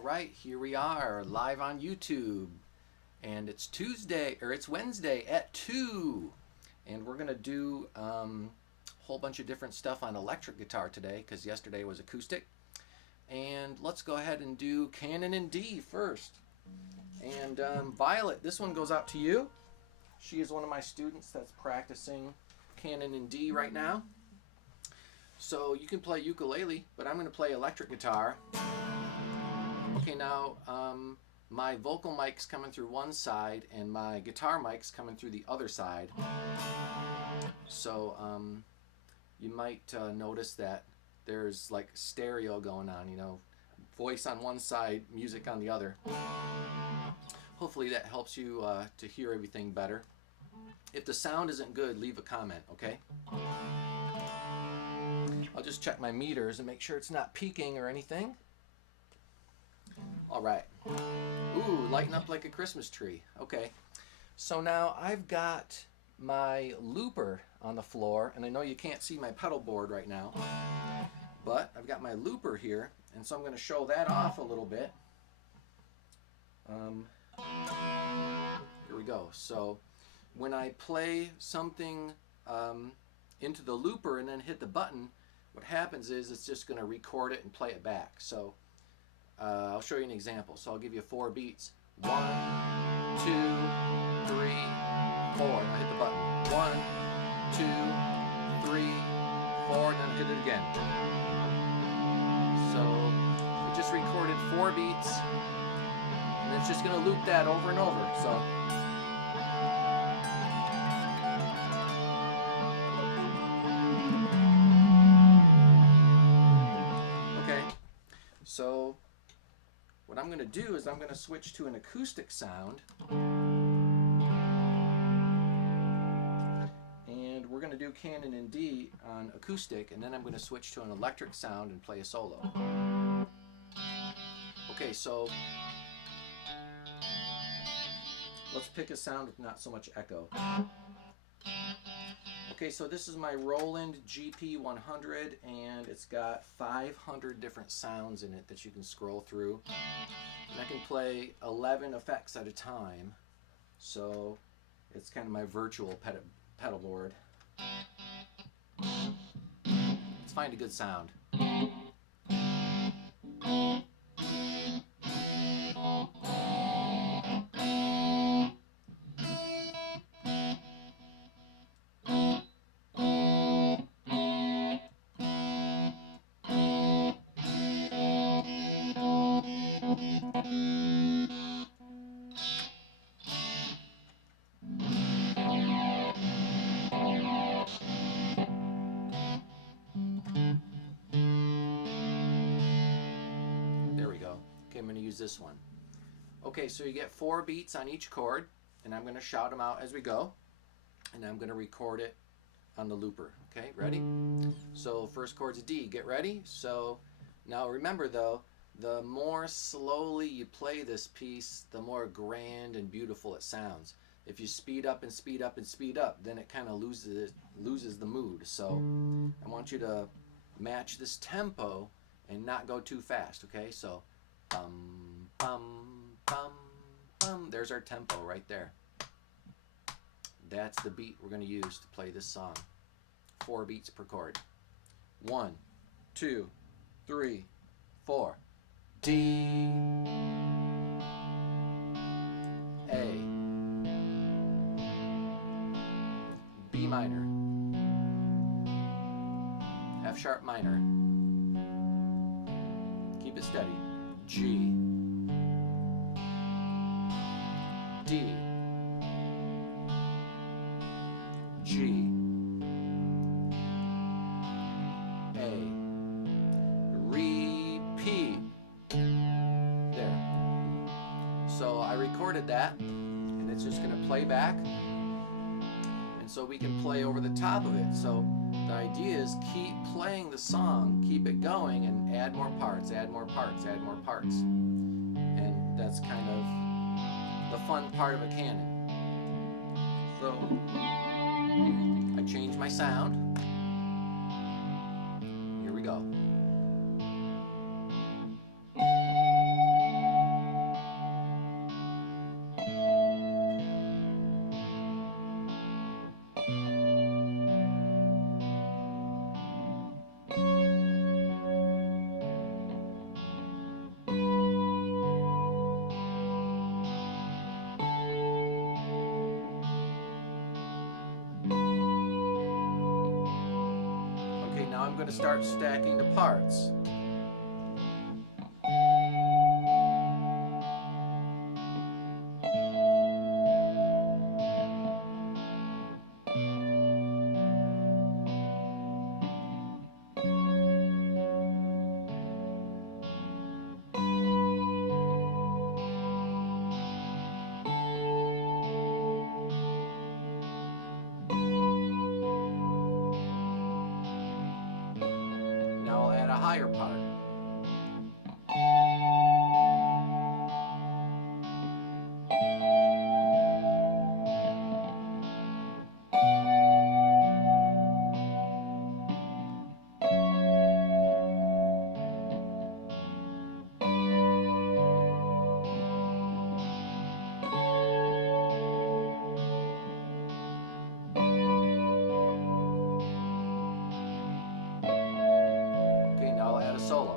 All right, here we are live on YouTube, and it's Wednesday at 2, and we're gonna do a whole bunch of different stuff on electric guitar today because yesterday was acoustic. And let's go ahead and do Canon in D first. And Violet, this one goes out to you. She is one of my students that's practicing Canon in D right now. So you can play ukulele, but I'm going to play electric guitar. Okay, now my vocal mic's coming through one side and my guitar mic's coming through the other side. So you might notice that there's like stereo going on, you know, voice on one side, music on the other. Hopefully that helps you to hear everything better. If the sound isn't good, leave a comment, okay? I'll just check my meters and make sure it's not peaking or anything. All right. Ooh, lighting up like a Christmas tree. Okay. So now I've got my looper on the floor, and I know you can't see my pedal board right now, but I've got my looper here, and so I'm going to show that off a little bit. Here we go. So when I play something into the looper and then hit the button, what happens is it's just going to record it and play it back. So I'll show you an example. So I'll give you 4 beats. 1, 2, 3, 4. Now hit the button. 1, 2, 3, 4, and then hit it again. So we just recorded 4 beats, and it's just going to loop that over and over. So. So what I'm going to do is I'm going to switch to an acoustic sound, and we're going to do Canon in D on acoustic, and then I'm going to switch to an electric sound and play a solo. Okay, so let's pick a sound with not so much echo. Okay, so this is my Roland GP100, and it's got 500 different sounds in it that you can scroll through. And I can play 11 effects at a time. So it's kind of my virtual pedal board. Let's find a good sound. I'm going to use this one. Okay, so you get 4 beats on each chord, and I'm going to shout them out as we go, and I'm going to record it on the looper. Okay, ready? So first chord's a D. Get ready? So now remember though, the more slowly you play this piece, the more grand and beautiful it sounds. If you speed up and speed up and speed up, then it kind of loses the mood. So I want you to match this tempo and not go too fast. Okay, so bum, bum, bum, bum. There's our tempo right there. That's the beat we're going to use to play this song. 4 beats per chord. 1, 2, 3, 4. D, A, B minor, F sharp minor. Keep it steady. G, D, G, A. Repeat. There. So I recorded that, and it's just going to play back, and so we can play over the top of it. So the idea is keep playing the song, keep it going, and add more parts, add more parts, add more parts. And that's kind of the fun part of a canon. So I changed my sound. Here we go. now I'm going to start stacking the parts. Now I'll add a higher part. Okay, now I'll add a solo.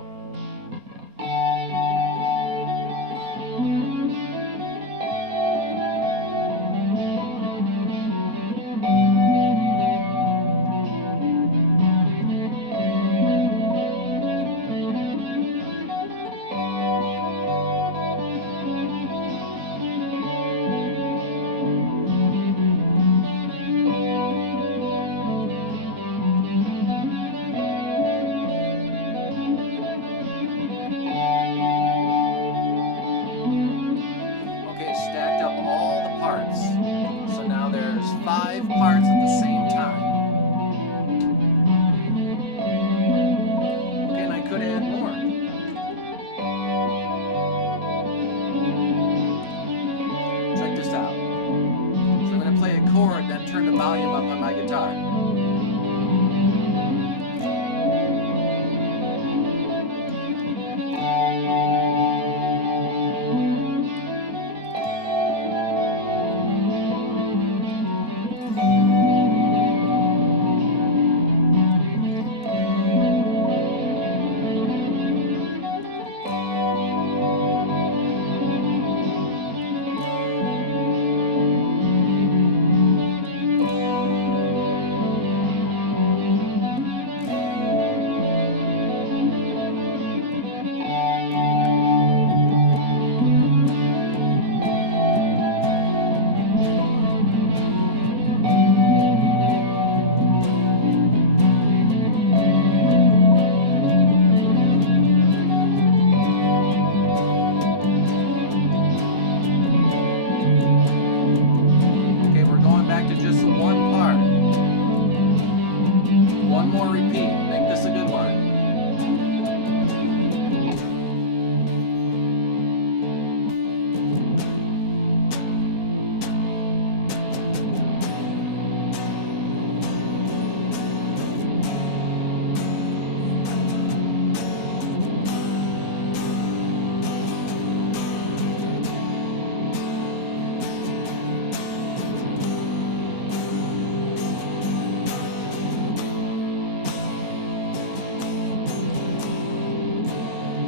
Okay, stacked up all the parts. So now there's 5 parts at the same time. Okay, and I could add more. Check this out. So I'm going to play a chord, then turn the volume up on my guitar. Okay, we're going back to just one part. One more repeat. Make this a good one.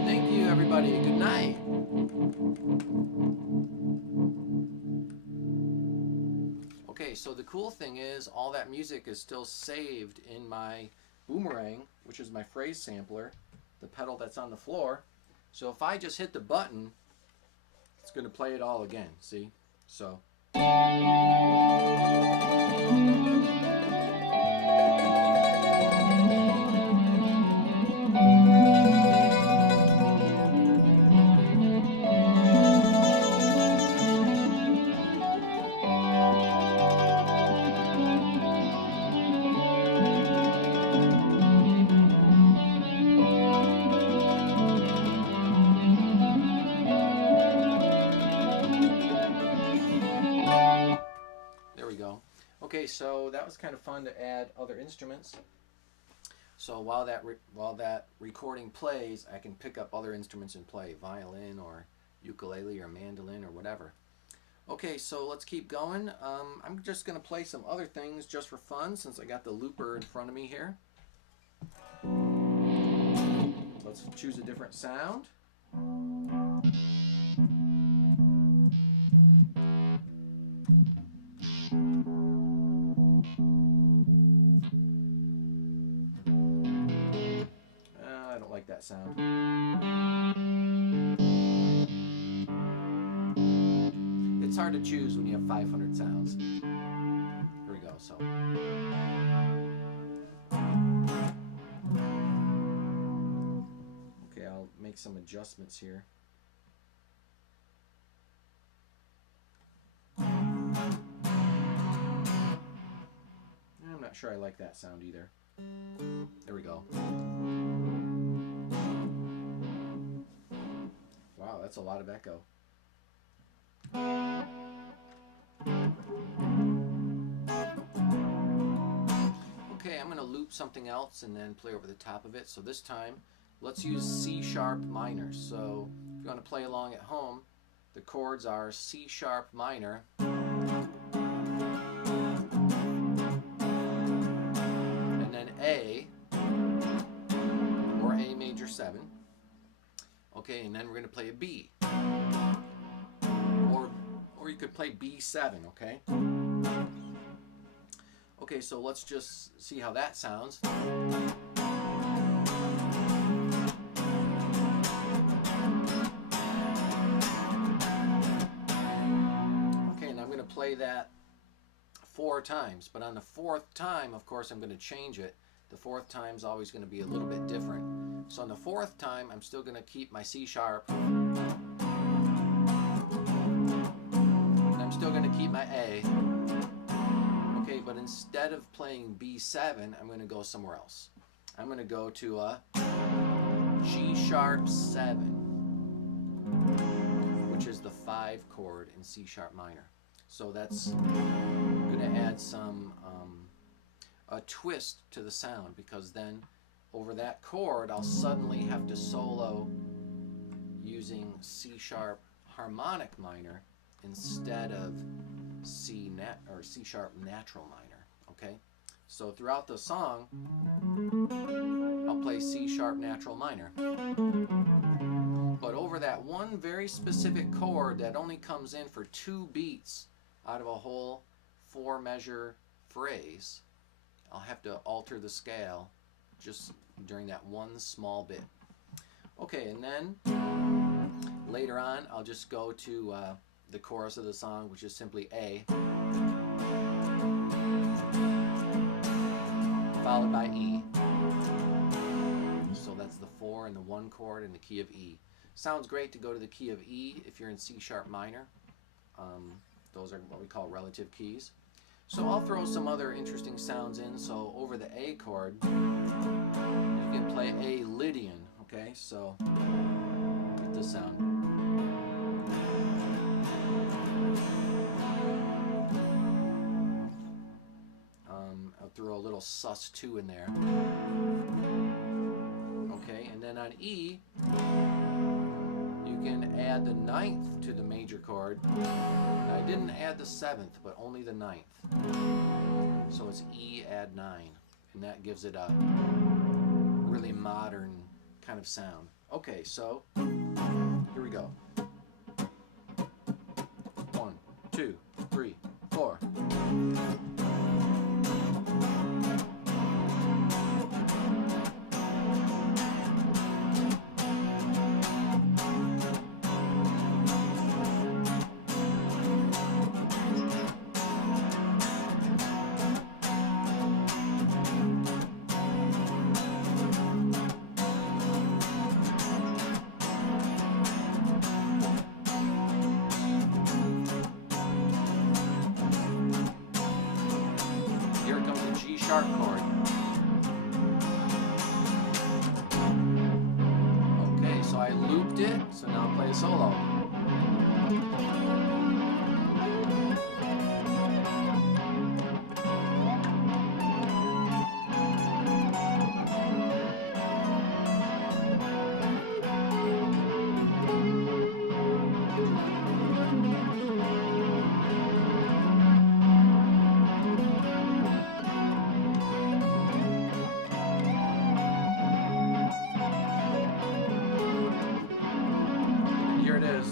Thank you, everybody. Good night. Okay, so the cool thing is all that music is still saved in my boomerang, which is my phrase sampler, the pedal that's on the floor. So if I just hit the button, it's going to play it all again. See? So. There we go. Okay, so that was kind of fun to add other instruments. So while that recording plays, I can pick up other instruments and play violin or ukulele or mandolin or whatever. Okay, so let's keep going. I'm just going to play some other things just for fun since I got the looper in front of me here. Let's choose a different sound. that sound. It's hard to choose when you have 500 sounds. Here we go. So. Okay, I'll make some adjustments here. I'm not sure I like that sound either. There we go. Wow, that's a lot of echo. Okay, I'm going to loop something else and then play over the top of it. So this time, let's use C sharp minor. So if you want to play along at home, the chords are C sharp minor, and then A, or A major 7. Okay, and then we're going to play a B. Or you could play B7, okay? Okay, so let's just see how that sounds. Okay, and I'm going to play that 4 times, but on the 4th time, of course, I'm going to change it. The 4th time is always going to be a little bit different. So on the 4th time, I'm still going to keep my C sharp. I'm still going to keep my A. Okay, but instead of playing B7, I'm going to go somewhere else. I'm going to go to a G sharp 7, which is the 5 chord in C sharp minor. So that's going to add some a twist to the sound, because then over that chord I'll suddenly have to solo using C sharp harmonic minor instead of C sharp natural minor. Okay, so throughout the song I'll play C sharp natural minor, but over that one very specific chord that only comes in for 2 beats out of a whole 4 measure phrase, I'll have to alter the scale just during that one small bit. Okay, and then later on I'll just go to the chorus of the song, which is simply A, followed by E. So that's the 4 and the 1 chord in the key of E. Sounds great to go to the key of E if you're in C sharp minor. Those are what we call relative keys. So I'll throw some other interesting sounds in. So over the A chord, you can play A Lydian. Okay, so get this sound. I'll throw a little sus2 in there. Okay, and then on E, you can add the 9th to the major chord. Now, I didn't add the 7th, but only the 9th. So it's E add 9, and that gives it a really modern kind of sound. Okay, so here we go. 1, 2, 3, 4. Sharp chord. Okay, so I looped it, so now I'll play a solo. Here it is.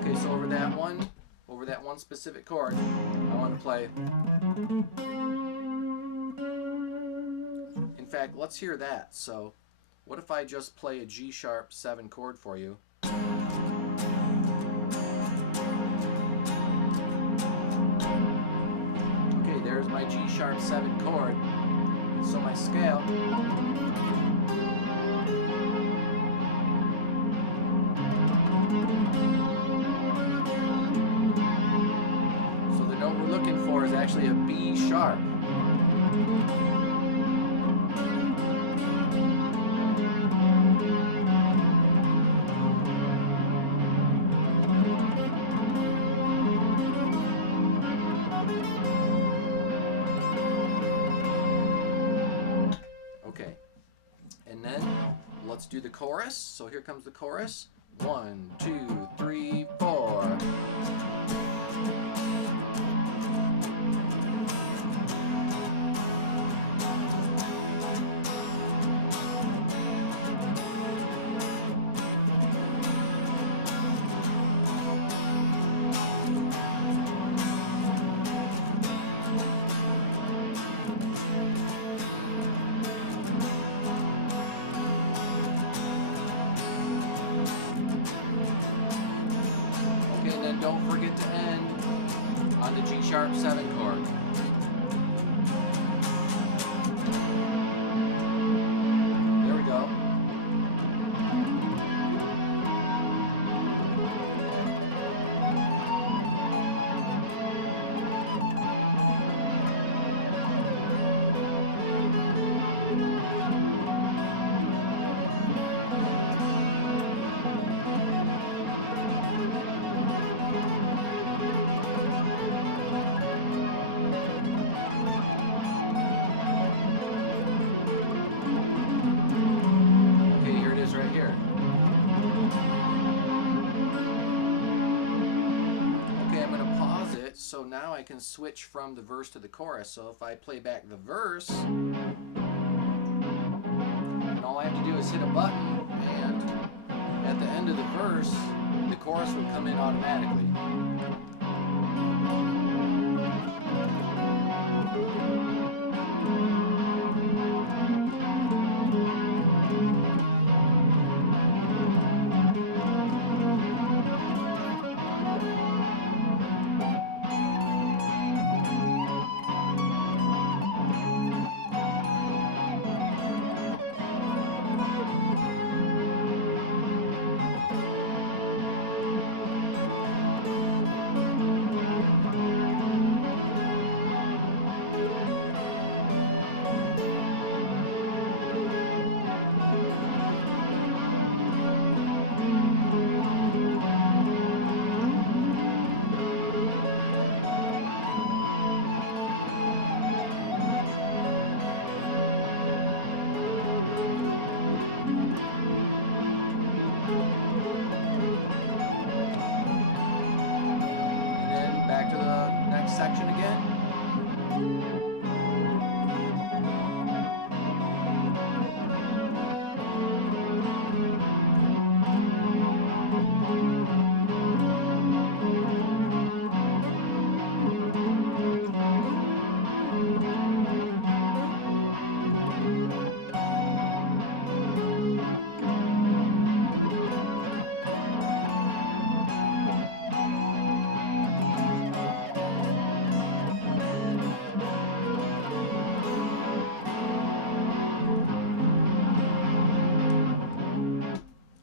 Okay, so over that one specific chord, I want to play fact, let's hear that. So what if I just play a G sharp 7 chord for you? Okay, there's my G sharp 7 chord. So my scale. So the note we're looking for is actually a B sharp. Okay, and then let's do the chorus. So here comes the chorus. 1, 2, 3, 4. Don't forget to end on the G sharp 7 chord. There we go. Right here. Okay, I'm going to pause it so now I can switch from the verse to the chorus. So if I play back the verse, and all I have to do is hit a button, and at the end of the verse, the chorus would come in automatically. Section again.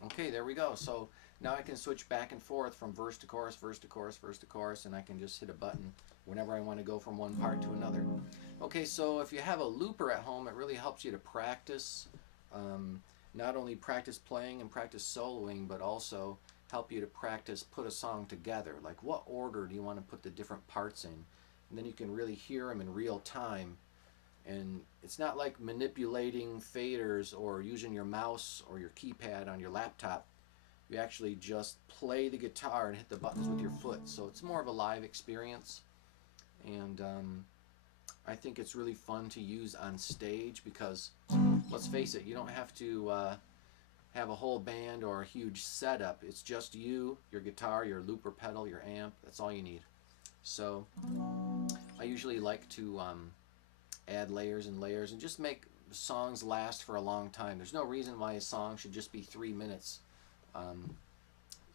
Okay, there we go. So now I can switch back and forth from verse to chorus, verse to chorus, verse to chorus, and I can just hit a button whenever I want to go from one part to another. Okay, so if you have a looper at home, it really helps you to practice, not only practice playing and practice soloing, but also help you to practice put a song together. Like, what order do you want to put the different parts in? And then you can really hear them in real time. And it's not like manipulating faders or using your mouse or your keypad on your laptop. You actually just play the guitar and hit the buttons with your foot. So it's more of a live experience. And I think it's really fun to use on stage because, let's face it, you don't have to have a whole band or a huge setup. It's just you, your guitar, your looper pedal, your amp. That's all you need. So I usually like to add layers and layers and just make songs last for a long time. There's no reason why a song should just be 3 minutes.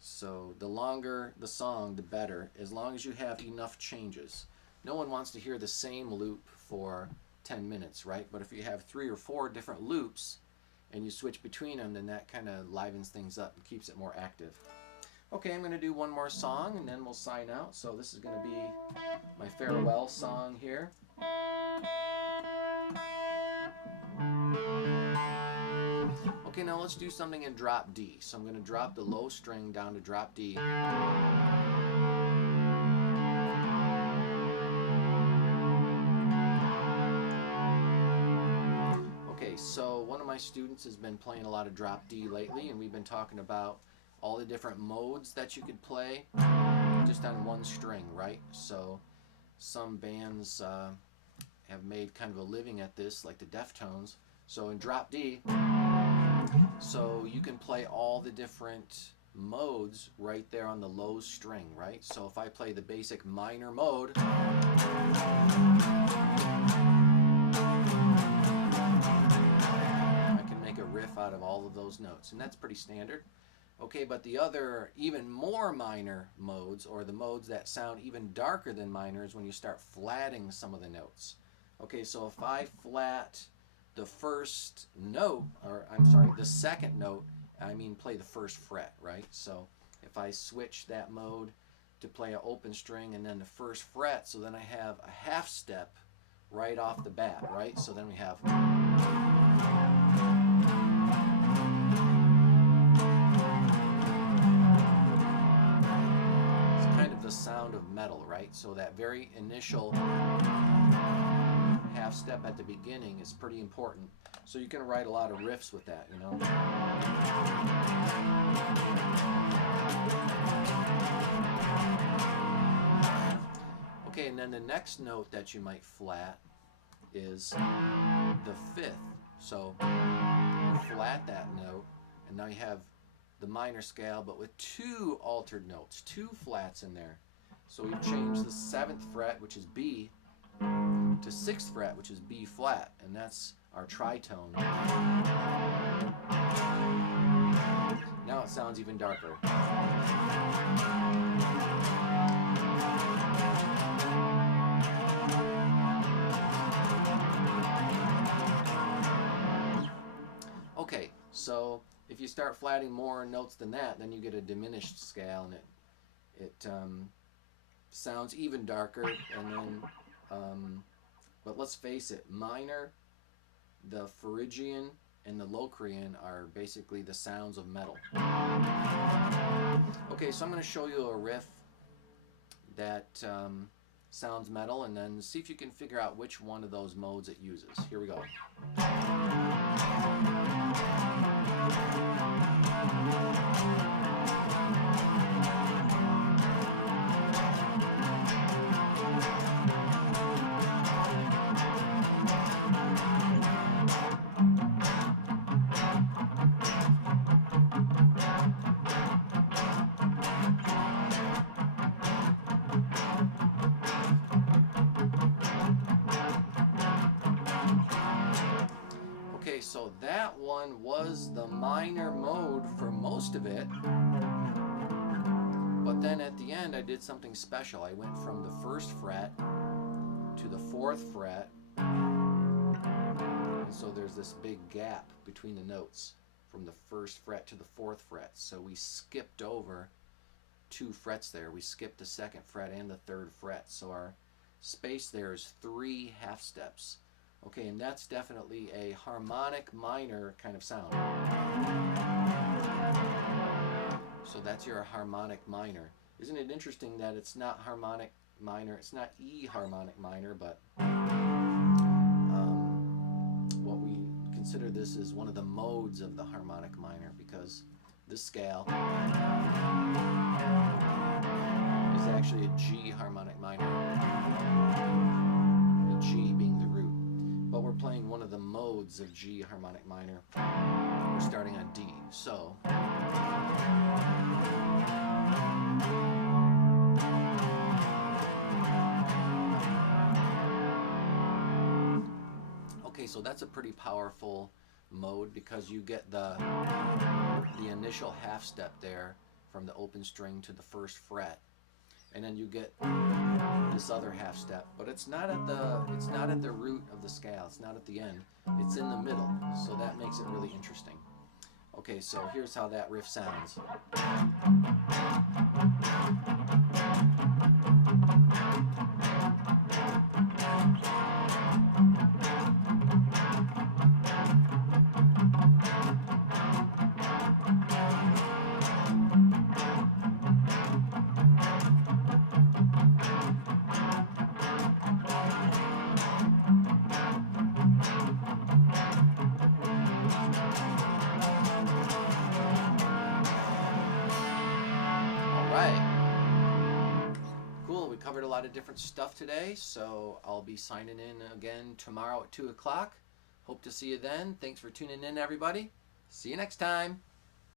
So the longer the song, the better, as long as you have enough changes. No one wants to hear the same loop for 10 minutes, right? But if you have 3 or 4 different loops and you switch between them, then that kind of livens things up and keeps it more active. Okay, I'm going to do one more song and then we'll sign out. So this is going to be my farewell song here. Okay, now let's do something in drop D. So I'm going to drop the low string down to drop D. Okay, so one of my students has been playing a lot of drop D lately, and we've been talking about all the different modes that you could play just on one string, right? So some bands have made kind of a living at this, like the Deftones. So in drop D, so you can play all the different modes right there on the low string, right? So if I play the basic minor mode, I can make a riff out of all of those notes, and that's pretty standard. Okay, but the other, even more minor modes, or the modes that sound even darker than minor, is when you start flatting some of the notes. Okay, so if I flat the first note, or I'm sorry, the second note, I mean play the first fret, right? So if I switch that mode to play an open string and then the first fret, so then I have a half step right off the bat, right? So then we have... the sound of metal, right? So that very initial half step at the beginning is pretty important. So you can write a lot of riffs with that, you know. Okay, and then the next note that you might flat is the fifth. So you flat that note, and now you have the minor scale, but with 2 altered notes, 2 flats in there. So we've changed the 7th fret, which is B, to 6th fret, which is B flat, and that's our tritone. Now it sounds even darker. Okay, so if you start flatting more notes than that, then you get a diminished scale, and it sounds even darker. And then, but let's face it, minor, the Phrygian, and the Locrian are basically the sounds of metal. Okay, so I'm going to show you a riff that sounds metal, and then see if you can figure out which one of those modes it uses. Here we go. So that one was the minor mode for most of it, but then at the end I did something special. I went from the 1st fret to the 4th fret, and so there's this big gap between the notes from the 1st fret to the 4th fret. So we skipped over 2 frets there. We skipped the 2nd fret and the 3rd fret, so our space there is 3 half steps. Okay, and that's definitely a harmonic minor kind of sound. So that's your harmonic minor. Isn't it interesting that it's not harmonic minor, it's not E harmonic minor, but what we consider this is one of the modes of the harmonic minor, because this scale is actually a G harmonic minor, a G being the root. But we're playing one of the modes of G harmonic minor. We're starting on D. So Okay, so that's a pretty powerful mode because you get the initial half step there from the open string to the first fret, and then you get this other half step, but it's not at the root of the scale. It's not at the end. It's in the middle, so that makes it really interesting. Okay, so here's how that riff sounds. Cool, we covered a lot of different stuff today, so I'll be signing in again tomorrow at 2 o'clock. Hope to see you then. Thanks for tuning in, everybody. See you next time.